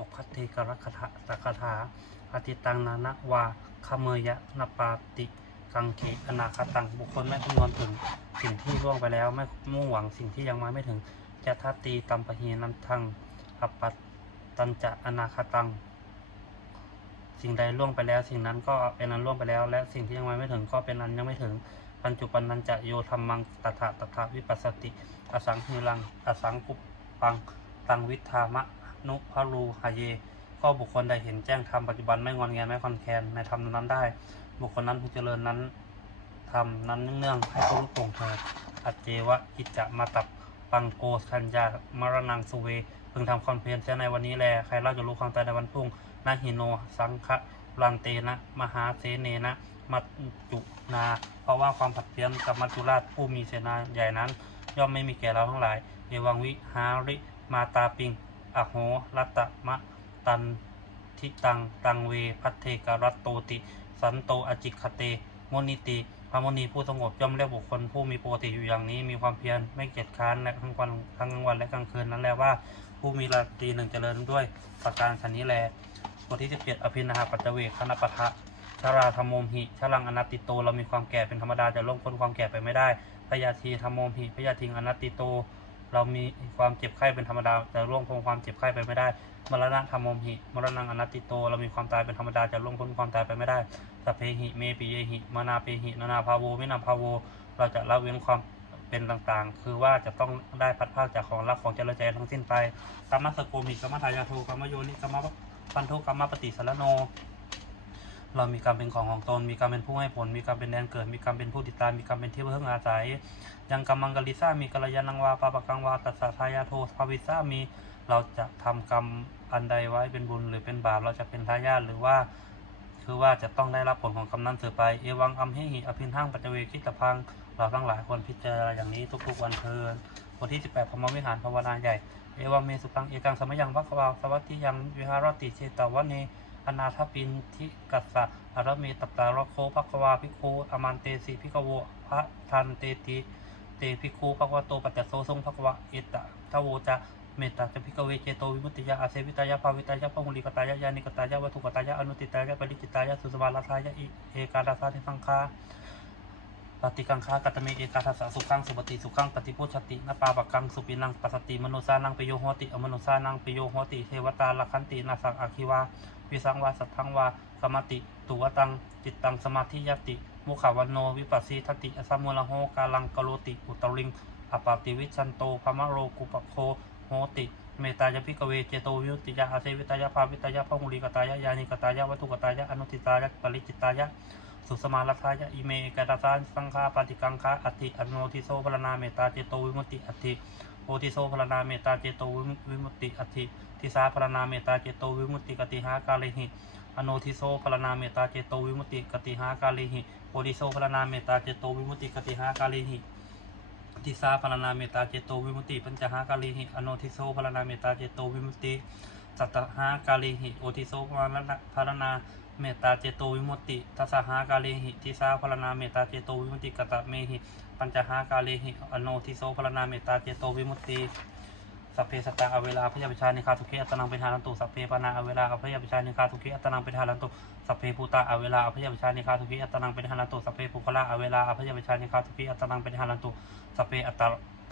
อกพัทเทกรคถาตคาถาอติตังนานะวาคเมยะนปาติกังเขอนาคตังบุคคลไม่คำนวณถึงสิ่งที่ล่วงไปแล้วไม่มุ่งหวังสิ่งที่ยังมาไม่ถึงจะทัตตีตัมปะเฮนันทังอปัตตัญจะอนาคตัง สิ่งใดล่วงไปแล้ว สิ่งนั้นก็เป็นอันล่วงไปแล้ว และสิ่งที่ยังมาไม่ถึงก็เป็นอันยังไม่ถึงปัญจุปันนันจะโยธรรมังตถาตถาวิปัสสติ อสังหิรังอสังกุปปังตังวิธามะ นุพรูหเย ก็บุคคลใดเห็นแจ้งธรรมปัจจุบันไม่งอนแงนไม่คอนแคนในธรรมนั้นได้ บุคคลนั้นผู้เจริญนั้นธรรมนั้นเนื่องให้เขาลุกโป่งเถิดอัจเจวะกิจจะมาตับปังโกชัญญามรณังสุเวพึงทำความเพียรเสียในวันนี้แล ใครเล่าจะรู้ความตายในวันพรุ่งนาหิโน สังคะรันเตนะ มหาเสเนนะ มัจจุนา เพราะว่าความผัดเพี้ยนกับมัจจุราชผู้มีเสนาใหญ่นั้น ย่อมไม่มีแก่เราทั้งหลาย เอวังวิหาริ มาตาปิง อโหรัตตมะตันทิตังตังเวพัทเทกรัตโตติ สันโตอจิคเตมุนิติพระมุนีผู้สงบย่อมเรียกบุคคลผู้มีปกติอยู่อย่างนี้ มีความเพียรไม่เกียจค้านและทั้งวันทั้งกลางวันและกลางคืนนั้นแลว่า ผู้มีราตรีหนึ่งเจริญด้วยประการชนนี้แลบทที่สิบเจ็ดอภินาหปัจเวกคณปะทะชาราธรรมโมหิชลังอนัตติโตเรามีความแก่เป็นธรรมดาจะล่วงพ้นความแก่ไปไม่ได้พยาธีธรรมโมมหิพยาทิงอนัตติโต เรามีความเจ็บไข้เป็นธรรมดาจะล่วงพ้นความเจ็บไข้ไปไม่ได้ มรณะธรรมโมหิ มรณังอนัตติโต เรามีความตายเป็นธรรมดาจะล่วงพ้นความตายไปไม่ได้สัพเพหิ เมปิเยหิ มานาเปหิ นานาภาโววินาภาโว เราจะละเว้นความเป็นต่างๆ คือว่าจะต้องได้พัดภาคจากของรักของเจริญใจทั้งสิ้นไปกรรมสโกมิกรรมทายาโทกรรมโยนิกรรมปันทุกรรมปฏิสารโน เรามีกรรมเป็นของของตน มีกรรมเป็นผู้ให้ผล มีกรรมเป็นแดนเกิด มีกรรมเป็นผู้ติดตาม มีกรรมเป็นที่พึ่งอาศัย ยังกรรมังกลิซ่า มีกัลยาณังวาปาปะกังวา ตัสสะทายาโทภาวิซ่ามี เราจะทำกรรมอันใดไว้เป็นบุญหรือเป็นบาป เราจะเป็นทายาทหรือว่า คือว่าจะต้องได้รับผลของกรรมนั้นสืบไป เอวังอัมเหหิอภินหังปัจเวคิตพัง เราทั้งหลายควรพิจารณาอย่างนี้ทุกๆวันเทินบทที่ 18พมวิหารภาวนาใหญ่ เอวังเมสุตัง เอกังสมยังวัควาสวัตติยังวิหารติเชตวันเน อนาถปินทิกัสสะอรเมตัปตารโคภควาภิกขุอมันเตสีภิกขโวพระทันเตติเตภิกขุภควโตปัจจโสทรงภควะเอตะทโวจะเมตตาจะพิกเวเจโตวิมุตติยาอาเสวิตายาภาวิตายาพหุลิกตายายานิกตายาวัตถุกตายาอนุติตายาปริจิตายาสุสวาลาทายาเอกาลาสาทิสังคา ปฏิกังคากัตเมเอกาทัสสะสุขังสุปฏิสุขังปฏิโพชตินปาปะกังสุปินังปัสสติมโนสานังปโยโหติอมโนสานังปโยโหติเทวตาลคันตินาสังอาคิวาวิสังวาสัทธังวาสมติตุวตังจิตตังสมาธิยติมุขวันโนวิปัสสิทติอสัมมุลโหกาลังกโลติอุตริงอปาติวิชันโตภมะโรกุปโคโหติเมตตายาพิกเวเจโตวิมุตติยาอาเสวิตายาภาวิตายาพหุลิกตายายานิกตายาวัตุกตายาอนุติตายาปริจิตตายา สุสมาลัทายะอิเมกตาสานสังฆาปฏิกังคาอติอโนทิโสพลนาเมตตาเจโตวิมุติอติโอทิโสพลนาเมตตาเจโตวิมุติอติทิสาพลนาเมตตาเจโตวิมุติกติหากาเลหิอโนทิโสพลนาเมตตาเจโตวิมุติกติหากาเลหิโอทิโสพลนาเมตตาเจโตวิมุติกติหากาเลหิทิสาพลนาเมตตาเจโตวิมุติปัญจหากาเลหิอโนทิโสพลนาเมตตาเจโตวิมุติสัตหากาเลหิโอทิโสพลนาพลนา เมตตาเจโตวิมุตติทัสหากาเลหิทิสาพลนาเมตตาเจโตวิมุตติกตะเมหิ ปัญจหากาเลหิอโนทิโสพลนาเมตตาเจโตวิมุตติสัพเพสตาอเวลาพยาปิชานิคาทุเคอัตนังเป็นหารันตุสัพเพปนาอเวลาอพยาปิชานิคาทุเคอัตนังเป็นหารันตุสัพเพภูตาอเวลาอพยาปิชานิคาทุเคอัตนังเป็นหารันตุสัพเพภูคละอเวลาอพยาปิชานิคาทุเคอัตนังเป็นหารันตุสัพเพอัตต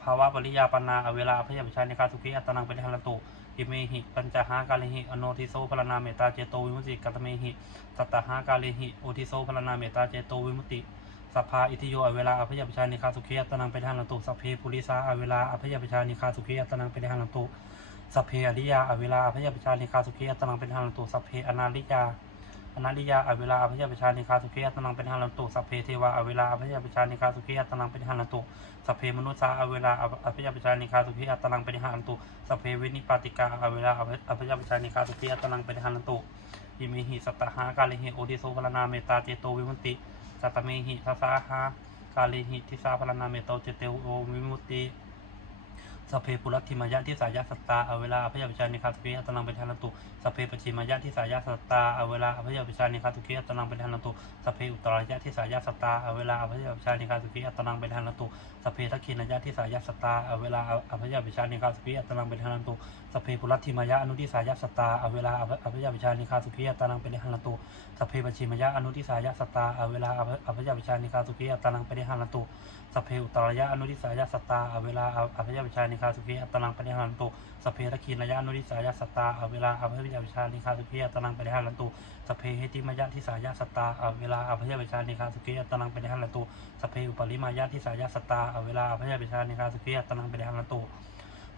ภาวะปริยาปนาอเวลาอพยาปิชานิคาทุเคอัตนังเป็นหารันตุ อิเมหิปัญจหากาเลหิอโนทิโสพลนาเมตตาเจโตวิมุติกัตเมหิสัตตหากาเลหิโอทิโสพลนาเมตตาเจโตวิมุติสัพพาอิทิโยอเวลาอภยปชานิคาสุขีอัตนังเป็นทางลังตุสัพเพปุริสาอเวลาอภยปชานิคาสุขีอัตนังเป็นทางลังตุสัพเพอริยาอเวลาอภยปชานิคาสุขีอัตนังเป็นทางลังตุสัพเพอนาลิยา อนาลิยาอเวลาอภิยปชานิคาสุขีอัตนังเป็นทางลันตุสัพเพเทวาอเวลาอภิยปชานิคาสุขีอัตนังเป็นทางลันตุสัพเพมนุษสาอเวลาอภิยปชานิคาสุขีอัตนังเป็นทางลันตุสัพเพวินิปาติกาอเวลาอภิยปชานิคาสุขีอัตนังเป็นทางลันตุอิเมหิสัตตหากาเลหิโอติโสพลนาเมตตาเจโตวิมุตติสัตตเมหิทัสสาหากาเลหิทิสาพลนาเมตโตเจเตโอวิมุตติ สเพปุรัติมายะที่สายะสตตาอเวลาอภยวิชานิคาสุขีอัตนังเป็นทานันตุสเพปชิมายะที่สายะสตตาอเวลาอภยวิชานิคาสุขีอัตนังเป็นทานันตุสเพอุตรายะที่สายะสตตาอเวลาอภยวิชานิคาสุขีอัตนังเป็นทานันตุสเพทักขินายะที่สายะสตตาอเวลาอภยวิชานิคาสุขีอัตนังเป็นทานันตุสเพปุรัติมายะอนุทิสายะสตตาอเวลาอภยวิชานิคาสุขีอัตนังเป็นทานันตุสเพปชิมายะอนุทิสายะสตตาอเวลาอภยวิชานิคาสุขีอัตนังเป็นทานันตุ สเพอุตรายะอนุทิสายะสตาอเวลาอภิยวิชานิคาสุขีอัตนังปริหารันตุสเพทคีนายะอนุทิสายะสตาอเวลาอภิยวิชานิคาสุขีอัตนังปริหารันตุสเพเหติมายะทิสายะสตาอเวลาอภิยวิชานิคาสุขีอัตนังปริหารันตุสเพอุปริมายะทิสายะสตาอเวลาอภิยวิชานิคาสุขีอัตนังปริหารันตุ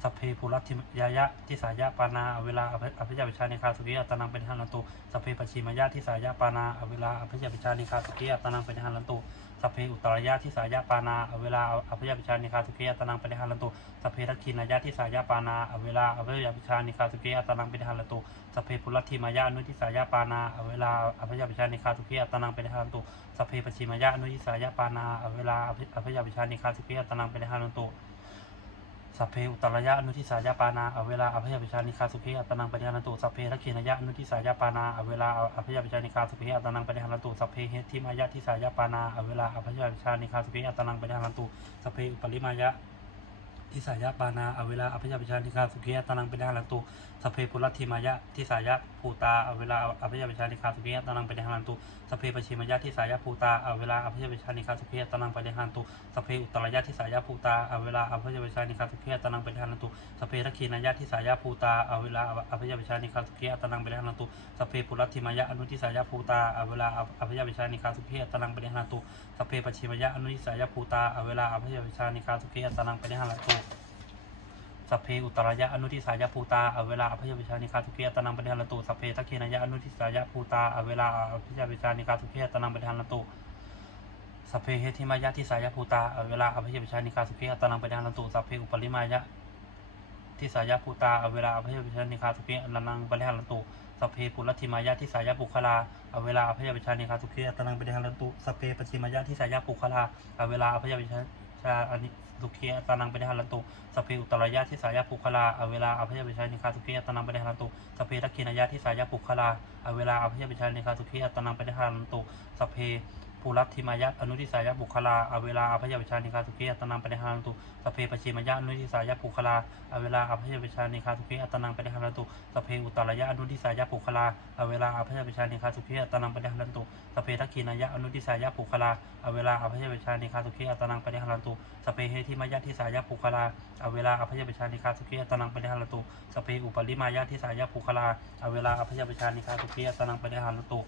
สพเพภูรัติยายะทิสายะปานาอเวลาอภิยวิชานิคาสุขีอัตนังปริหารันตุสพเพปชิมายะทิสายะปานาอเวลาอภิยวิชานิคาสุขีอัตนังปริหารันตุสัพเพอุตรายะที่สายะปานาอเวลาอภิยาปิชานิคาสุเกยตนังปริหารันตุสัพเพทักขินายะที่สายะปานาอเวลาอภิยาปิชานิคาสุเกยตนังปริหารันตุสัพเพปุรัติมายะอนุทิสายะปานาอเวลาอภิยาปิชานิคาสุเกยตนังปริหารันตุสัพเพปชิมายะอนุทิสายะปานาอเวลาอภิยาปิชานิคาสุเกยตนังปริหารันตุ สัพเพอุตรยะอนุทิสายะปานาอเวลาอภิยาปิชานิคาสุเกยตนังปริหารันตุสัพเพทักขินยะอนุทิสายะปานาอเวลาอภิยาปิชานิคาสุเกยตนังปริหารันตุสัพเพเหติมายะทิสายะปานาอเวลาอภิยาปิชานิคาสุเกยตนังปริหารันตุสัพเพอุปริมายะ ทิสายะปานาอเวลาอภิยาปิชานิคาสุขียตานังเป็นทารันตุสเพปุรัติมายะทิสายะภูตาอเวลาอภิยาปิชานิคาสุขียตานังเป็นทารันตุสเพปชิมายะทิสายะภูตาอเวลาอภิยาปิชานิคาสุขียตานังเป็นทารันตุสเพอุตรายะทิสายะภูตาอเวลาอภิยาปิชานิคาสุขียตานังเป็นทารันตุสเพทักขินายะทิสายะภูตาอเวลาอภิยาปิชานิคาสุขียตานังเป็นทารันตุสเพปุรัติมายะอนุทิสายะภูตาอเวลาอภิยาปิชานิคาสุขียตานังเป็นทารันตุสเพปชิมายะอนุทิสายะภูตาอเวลาอภิยาปิชานิคาสุขียตานังเป็นทารันตุ สัพเพอุตรายะอนุทิสายะภูตาอเวลาอภิยวิชานิคาสุขียตนังปฏิหันตุสัพเพทักขินายะอนุทิสายะภูตาอเวลาอภิยวิชานิคาสุขียตนังปฏิหันตุสัพเพเหติมายะทิสายะภูตาอเวลาอภิยวิชานิคาสุขียตนังปฏิหันตุสัพเพอุปริมายะทิสายะภูตาอเวลาอภิยวิชานิคาสุขียตนังปฏิหันตุสัพเพปุรติมายะทิสายะปุคลาอเวลาอภิยวิชานิคาสุขียตนังปฏิหันตุสัพเพปชิมายะทิสายะปุคลาอเวลาอภิยวิชา ชาอนิสุเคียตานังปฏิหารันตุสเพอุตรายะที่สายาปุคลาอเวลาอภิยวิชานิคาสุเคียตานังปฏิหารันตุสเพทักขินายะที่สายาปุคลาอเวลาอภิยวิชานิคาสุเคียตานังปฏิหารันตุสเพ ภูรัตถิมายะอนุทิสายะปุคลาอเวลาอภิยวิชานิคาสุขียตนังปฏิหารันตุสเพปชิมายะอนุทิสายะปุคลาอเวลาอภิยวิชานิคาสุขียตนังปฏิหารันตุสเพอุตรายะอนุทิสายะปุคลาอเวลาอภิยวิชานิคาสุขียตนังปฏิหารันตุสเพทักขินายะอนุทิสายะปุคลาอเวลาอภิยวิชานิคาสุขียตนังปฏิหารันตุสเพเฮติมายะที่สายะปุคลาอเวลาอภิยปิชานิคาสุขียตนังปริหารตุสเพอุปริมายะที่สายะภูคลาอเวลาอภิยปิชานิคาสุขียตนังปริหารตุ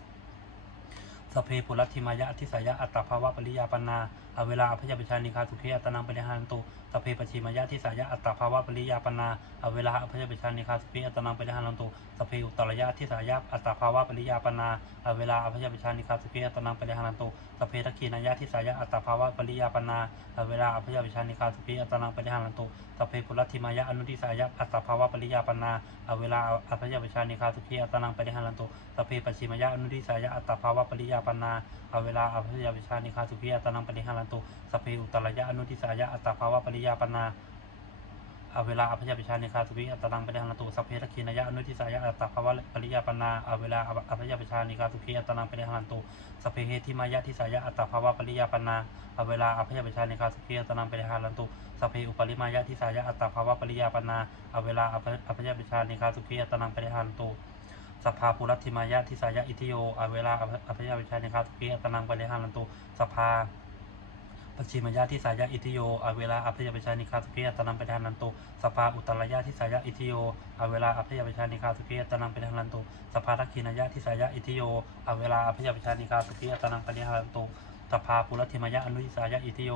สเพปุรัติมายะทิสยะอัตตภาวะปริยาปนา อเวลาอภิยปิชานิคาสุขียตนังปริหารตุสเพปชิมายะที่สายะอัตตภาวะปริยาปนาอเวลาอภิยปิชานิคาสุขียตนังปริหารตุสเพอุตรยะที่สายะอัตตภาวะปริยาปนาอเวลาอภิยปิชานิคาสุขียตนังปริหารตุสเพทักขินายะที่สายะอัตตภาวะปริยาปนาอเวลาอภิยปิชานิคาสุขียตนังปริหารตุสัพเพปุรัติมายะอนุทิสายะอัตตภาวะปริยาปนาอเวลาอภิยวิชานิคาสุขีอัตนังปริหารันตุสัพเพปชิมายะอนุทิสายะอัตตภาวะปริยาปนาอเวลาอภิยวิชานิคาสุขีอัตนังปริหารันตุสเพอุตรายะอนุทิสายะอัตตภาวะปริยาปนาอเวลาอภิยวิชานิคาสุขีอัตนังปริหารันตุสัพเพทักขินายะอนุทิสายะอัตตภาวะปริยาปนาอเวลาอภิยวิชานิคาสุขีอัตนังปริหารันตุสัพเพเหติมายะทิสายะอัตตภาวะปริยาปนาอเวลาอภิยวิชานิคาสุขีอัตนังปริหารันตุสัพเพอุปริมายะที่สายะอัตตภาวะปริยาปนาอเวลาอภอภยปิชานิคาสุขีอัตนังปริหารตุสัพพาปุรัติมายะที่สายะอิทิโยอเวลาอภยปิชานิคาสุขีอัตนังปริหารตุสัพพา ปชิมยะที่สายะอิทิโยอเวลาอภยปชานิคาสุขีอัตนังเปริหารตุสัพพาอุตรยะที่สายะอิทิโยอเวลาอภยปชานิคาสุขีอัตนังเปริหารตุสัพพาทักขินยะที่สายะอิทิโยอเวลาอภยปชานิคาสุขีอัตนังปริหารตุสัพพาปุรัตถิมายะอนุทิสายะอิทิโย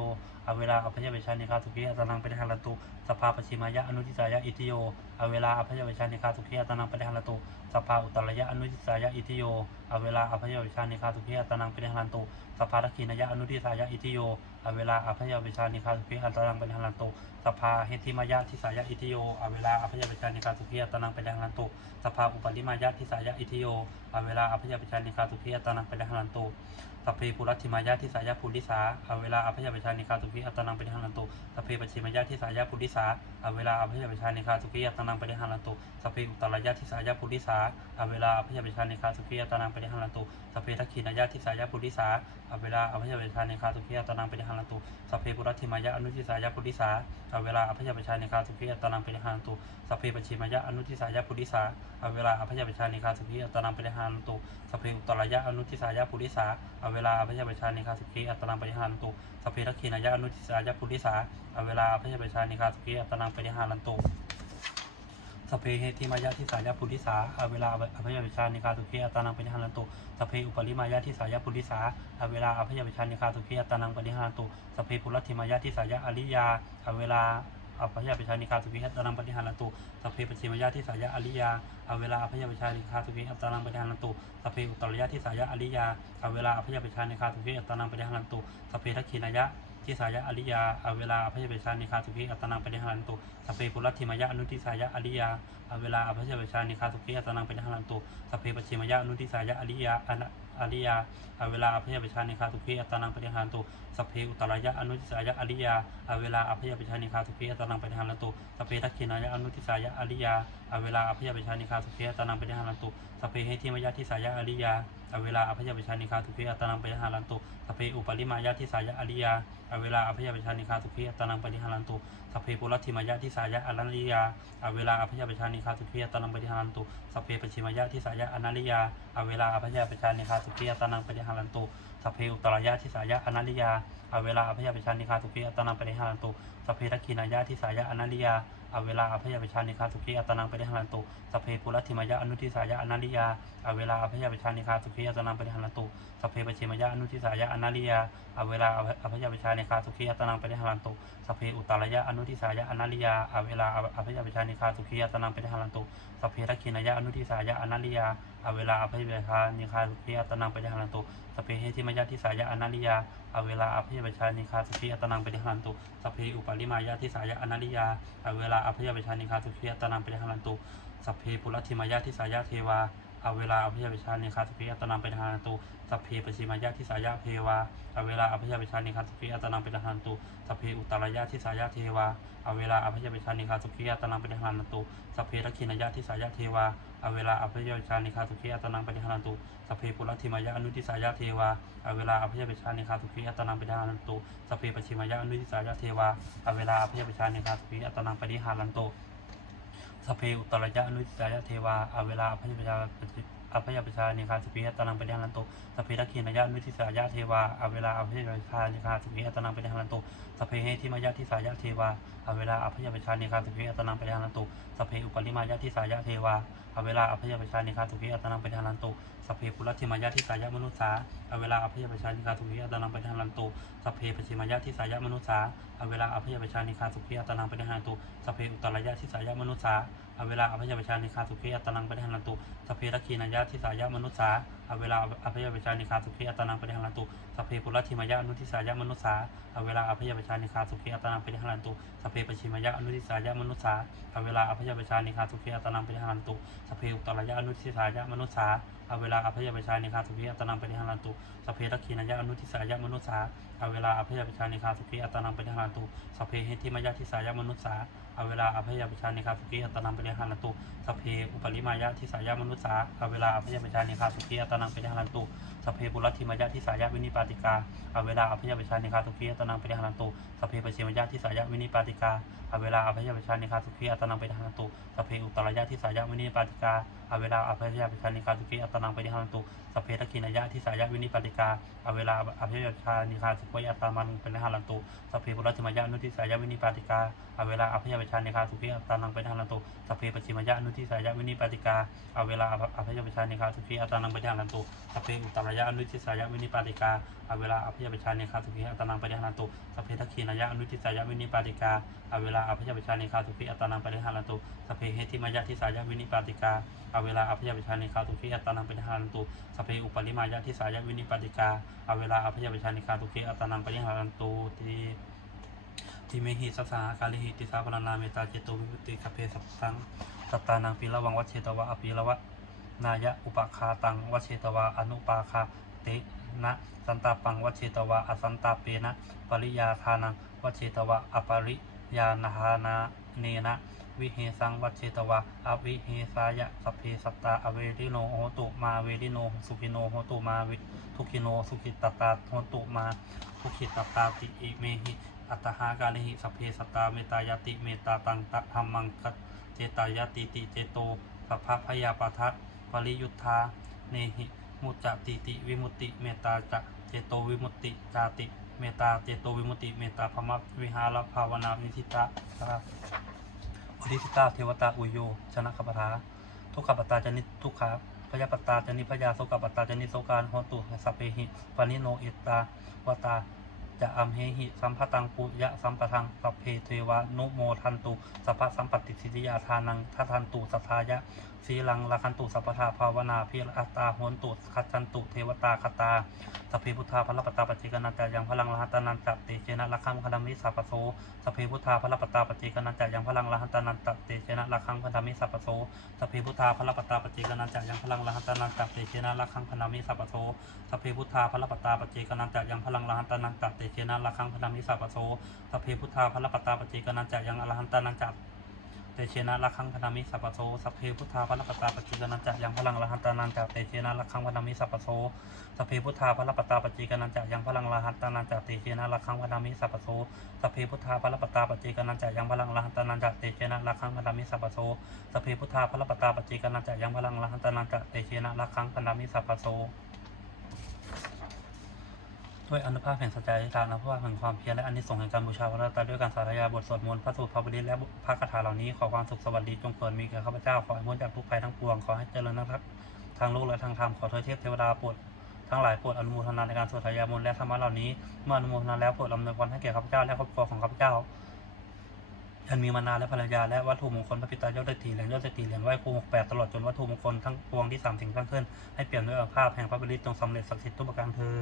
อเวลาอภัยเวชานิคาสุขีอัตนังเปฏิหารันตุสภาปชิมายะอนุทิสายะอิทิโยอเวลาอภัยเวชานิคาสุขีอัตนังเปฏิหารันตุสภาอุตรยะอนุทิสายะอิทิโยอเวลาอภัยเวชานิคาสุขีอัตนังเปฏิหารันตุสภาทักขินยะอนุทิสายะอิทิโย อเวลาอภัยเวชานิคาสุขีอัตนังเปฏิหารันตุสภาเฮติมายะทิสายะอิทิโยอเวลาอภัยเวชานิคาสุขีอัตนังเปฏิหารันตุสภาอุปริมายะทิสายะอิทิโยอเวลาอภัยเวชานิคาสุขีอัตนังเปฏิหารันตุสัพเพปุรัติมายะทิสายาปุริสาอเวลาอภิยาปชานิคาสุขีอัตนังเปริหารันตุสพเพปชิมายาทิสายาปุริสาอเวลาอภิยาปชานิคาสุขีอัตนังเปริหารันตุสพเพอุตรายาทิสายาปุริสาอเวลาอภิยาปชานิคาสุขีอัตนังเปริหารันตุสพเพทักขินายาทิสายาปุริสาอเวลาอภิยาปชานิคาสุขีอัตนังเปริหันตุสพเพปุรัติมายะอนุทิสายาปุริสาอเวลาอภิญญาปชานิคาสุภีอัตนังปริหารันตุสพเพปชิมายะอนุทิสายาปุริสาอเวลาอภิญญาปชานิคาสุภีอัตนังปริหารันตุสพเพอุตตรายะอนุทิสายาปุริสาอเวลาอภิญญาปชานิคาสุภีอัตนังปริหารันตุสพเพรักขีนายาอนุทิสายาปุริสาอเวลาอภิญญาปชานิคาสุภีอัตนังปริหารันตุ สเพเหติมายาทิสายาปุริสาอาเวลาอภยวิชานิคาสุขีอัตานังปริหารันตุสเพอุปริมายาทิสายาปุริสาอาเวลาอภยวิชานิคาสุขีอัตานังปริหารันตุสเพปุรัติมายาทิสายาอริยาอาเวลาอภยวิชานิคาสุขีอัตานังปริหารันตุสเพปชิมายาทิสายาอริยาอาเวลาอภยวิชานิคาสุขีอัตานังปริหารันตุสเพอุตตรยาทิสายาอริยาอาเวลาอภยวิชานิคาสุขีอัตานังปริหารันตุสเพทักขินายะ ทิสายะอริยาอเวลาอภัยเบชานิคาสุขีอัตนังปริหารันตุสพเพปุรัติมายะอนุทิสายะอริยาอเวลาอภัยเบชานิคาสุขีอัตนังปริหารันตุสพเพปชิมายะอนุทิสายะอริยา อริยาอาเวลาอภัยเบชานิคาสุขีอัตนังปริหารันตุสเพอุตรายะอนุทิสายะอริยาอาเวลาอภัยเบชานิคาสุขีอัตนังปริหารันตุสเพทักขินายะอนุทิสายะอริยาอาเวลาอภัยเบชานิคาสุขีอัตนังปริหารันตุสพเพเฮติมายะทิสายะอริยาอาเวลาอภัยเบชานิคาสุขีอัตนังปริหารันตุสเพอุปริมายะทิสายะอริยาอเวลาอภิยปชานิคาสุขีอัตนังปฏิหารันตุสเพปุรัติมายะทิสายะอนัริยาอเวลาอภิยปชานิคาสุขีอัตนังปฏิหารันตุสเพปชิมายะทิสายะอนันลิยาอเวลาอภยปชานิคาสุขีอัตนังปฏิหารันตุสัพเพอุตรายะทิสายะอนัลิยาอเวลาอภยปิชานิคาสุขีอัตนังปฏิหารันตุสัพเพทักขินายะทิสายะอนัลิยาอเวลาอภยปิชานิคาสุขีอัตนังปฏิหารันตุสัพเพปุรัติมายะอนุทิสายะอนัลิยาอเวลาอภยปิชานิคาสุขีอัตนังปฏิหารันตุสัพเพปเชมายะอนุทิสายะอนัลิยาอเวลาอภยปิชานิคาสุขีอัตนังปริหารันตุสพเพอุตรายะอนุทิสายะอนัลิยาอเวลาอภยปชานิคาสุขีอัตนังปริหารันตุสพเพทักขินายะอนุทิสายะอนัลิยาอเวลาอภยปชานิคาสพีอัตนังปริหารันตุสเพเฮติมายาทิสายะอนาลิยาอเวลาอภยปชานิคาสพีอัตนังปริหารันตุสเพอุปาริมายาทิสายะอนาลิยาอเวลาอภยปชานิคาสพีอัตนังปริหารันตุสเพปุรัติมายาทิสายะเทวา อเวลาอภยปชานิคาสุขีอัตนังปริหารันตุสัพเพปชิมายะทิสายะเทวาอเวลาอภยปชานิคาสุขีอัตนังเป็นหันตุสัพเพอุตตรายะทิสายะเทวาอเวลาอภยปชานิคาสุขีอัตนังเป็นหันตุสัพเพทักขินายะทิสายะเทวาอเวลาอภยปชานิคาสุขีอัตนังเป็นหันตุสัพเพปุรัติมายะอนุทิสายะเทวาอเวลาอภยปชานิคาสุขีอัตนังเป็นหันตุสัพเพปชิมายะอนุทิสายะเทวาอเวลาอภยปชานิคาสุขีอัตนังเป็นหันตุสัพ เพอุตรยะอนุจายะเทวาอเวลาอภยปชา อภยาปชานิคาสุขีอัตนังปฏิหันตุสัพเพทักขินายะนุทิสายะเทวาอเวลาอภยาปชานิคาสุขีอัตนังปฏิหันตุสัพเพเฮติมายะทิสายะเทวาอเวลาอภยาปชานิคาสุขีอัตนังปฏิหันตุสัพเพอุปริมายะทิสายะเทวาอเวลาอภยาปชานิคาสุขีอัตนังปฏิหันตุสัพเพปุรัติมายะทิสายะมนุษสาอเวลาอภยาปชานิคาสุขีอัตนังปฏิหันตุสัพเพปชิมายะทิสายะมนุษสาอเวลาอภยาปชานิคาสุขีอัตนังปฏิหันตุสัพเพอุตตรายะทิสายะมนุษสา อเวลาอภิยปชานิคาสุขีอัตนังปฏิหันตุสเพทักขีนายะทิสายะมนุษสาอเวลาอภิยปชานิคาสุขีอัตนังปฏิหันตุสเพปุรัติมายะอนุทิสายะมนุษสาอเวลาอภิยปชานิคาสุขีอัตนังปฏิหันตุสเพปชิมายะอนุทิสายะมนุษสาอเวลาอภิยปชานิคาสุขีอัตนังปฏิหันตุสเพอุตตรายะอนุทิสายะมนุษสาอเวลาอภิยปชานิคาสุขีอัตนังปฏิหันตุสเพทักขีนายะอนุทิสายะมนุษสาอเวลาอภิยปชานิคาสุขีอัตนังปฏิหันตุสเพเฮติมายะทิสายะมนุษสา อเวลาอภัยปิชานิคาสุขีอัตนังปริหารันตุสเพอุปริมายะทิสายามนุษสาอเวลาอภัยปิชานิคาสุขีอัตนังปริหารันตุสเพปุรัติมายะทิสายาวินิปาติกาอเวลาอภัยปิชานิคาสุขีอัตนังปริหารันตุสเพปเชมายะทิสายาวินิปาติกาอเวลาอภัยปิชานิคาสุขีอัตนังปริหารันตุสเพอุตรายะทิสายาวินิปาติกาอเวลาอภัยปิชานิคาสุขีอัตนังปริหารันตุสเพทักขินายะทิสายาวินิปาติกาอเวลาอภัยปิชานิคาสุขีอัตนังปริหารันตุสเพปุรัติมายะนุทิสายาวินิปาติกาอเวลาอภยปิชานิคาสุขีอัตตานังเป็นทารันตุสัพเพปชิมยะอนุทิสายะวินิปติกาเอาเวลาอภยปชานิคาสุขีอัตตานังเป็นทารันตุสัพเพอุตตรายะอนุทิสายะวินิปติกาเอาเวลาอภยปชานิคาสุขีอัตตานังเป็นทารันตุสัพเพทักขินายะอนุทิสายะวินิปติกาเอาเวลาอภยปชานิคาสุขีอัตตานังเป็นทารันตุสัพเพเฮติมายะทิสายะวินิปติกาเอาเวลาอภยปชานิคาสุขีอัตตานังเป็นทารันตุสัพเพอุปริมายะทิสายะวินิปติกาเอาเวลาอภยปชานิคาสุขีอัตตานังเป็นทารันตุที ทิเมหิสัสสากาลิหิติสาพนานาเมตาเจโตวิมุติคเพสัพสังสัตตานังปีละวังวัชเชตวะอภิละวะนายะอุปคาตังวัชเชตวะอนุปาคาเตนะสันตาปังวัชเชตวะอสันตาเปนะปริยาทานังวัชเชตวะอปริยานาหานา เนนะวิเฮสังวัชเชตวะอวิเฮสายะสพเพสัตตาอเวริโนโหตุมาเวริโนสุขิโนโหตุมาวิทุกิโนสุขิตตตาโหตุมาทุกิตตตาติอิเมหิอัตหากาลิหิสพเพสัตตาเมตายติเมตตาตังตะธรรมังคเจตายติติเจโตสัพพะพยาปทัตปริยุทธาเนหิมุจจติติวิมุตติเมตตาจะเจโตวิมุตติจาติ เมตตาเจโตวิมุตติเมตตาพมวิหารภาวนานิทิตาครับอุทิสิตาเทวตาอุโยชนะขปทาทุกขปตาจนิทุกขาพยาปตาจนิพยาโสกปตาจนิโสการหตุสัพเพหิปานิโนเอตตาวตา จะอัมเหหิสัมภตังปุยะสัมปทังสัพเพเทวานุโมทันตุสัพพะสัมปติสิทธิยาทานังทัทันตุสัทธายะสีลังละคันตุสัพพทาภาวนาพิรัตตาโหนตุคัจจันตุเทวตาคตาสัพเพพุทธาพระปตาปจิกนันจายังพลังละหันตานันจัตเตเจนะละคังพันมิสัพโสสพเพพุทธาพระปตาปจิกนันจายังพลังละหันตานันจัตเตเจนะละคังพันมิสัพโสสพเพพุทธาพระปตาปจิกนันจายังพลังละหันตานันจัตเตเจนะละคังพันมิสัพโสสพเพพุทธาพระปตาปจิกนันจายังพลังละหันตานันตเตเจนะละคังพนมิสัพพโสสพเพพุทธาพระปตาปจิกนันจายังอรหันตานันจัตเตเชนะละคังพนามิสัพพโสสัพเพพุทธาพระปตาปจิกนันจะยังพลังละหันตานันจะเตเชนะละคังพนามิสัพพโสสัพเพพุทธาพระปตาปจิกนันจะยังพลังละหันตานันจะเตเชนะละคังพนามิสัพพโสสัพเพพุทธาพระปตาปจิกนันจะยังพลังละหันตานันจะเตเชนะละคังพนามิสัพพโสสัพเพพุทธาพระปตาปจิกนันจะยังพลังละหันตานันจะเตเชนะละคังพนามิสัพพโส ด้วยอนุภาพแห่งสัจจะอธิษฐานอนุภาพแห่งความเพียรและอานิสงส์แห่งการบูชาพระรัตนด้วยการสาธยายบทสวดมนต์พระสูตรพระบดีและพระคาถาเหล่านี้ขอความสุขสวัสดีจงเกิดมีแก่ข้าพเจ้าขอให้พ้นจากทุกภัยทั้งปวงขอให้เจริญทั้งทางโลกและทางธรรมขอเทวเทพเทวดาโปรดทั้งหลายโปรดอนุโมทนาในการสวดทายามนต์และธรรมะเหล่านี้เมื่ออนุโมทนาแล้วโปรดอำนวยพรให้แก่ข้าพเจ้าและครอบครัวของข้าพเจ้าอันมีมานาและภรรยาและวัตถุมงคลพระปิตายอดเศรษฐีเหรียญยอดเศรษฐีเหรียญไหว้ครูหกแปดตลอดจนวัตถุมงคลทั้งปวงที่สามสิ่งตั้งขึ้นให้เปลี่ยนด้วยอาภาพแห่งพระบริตจงสำเร็จศักดิ์สิทธิ์ทุกประการเธอ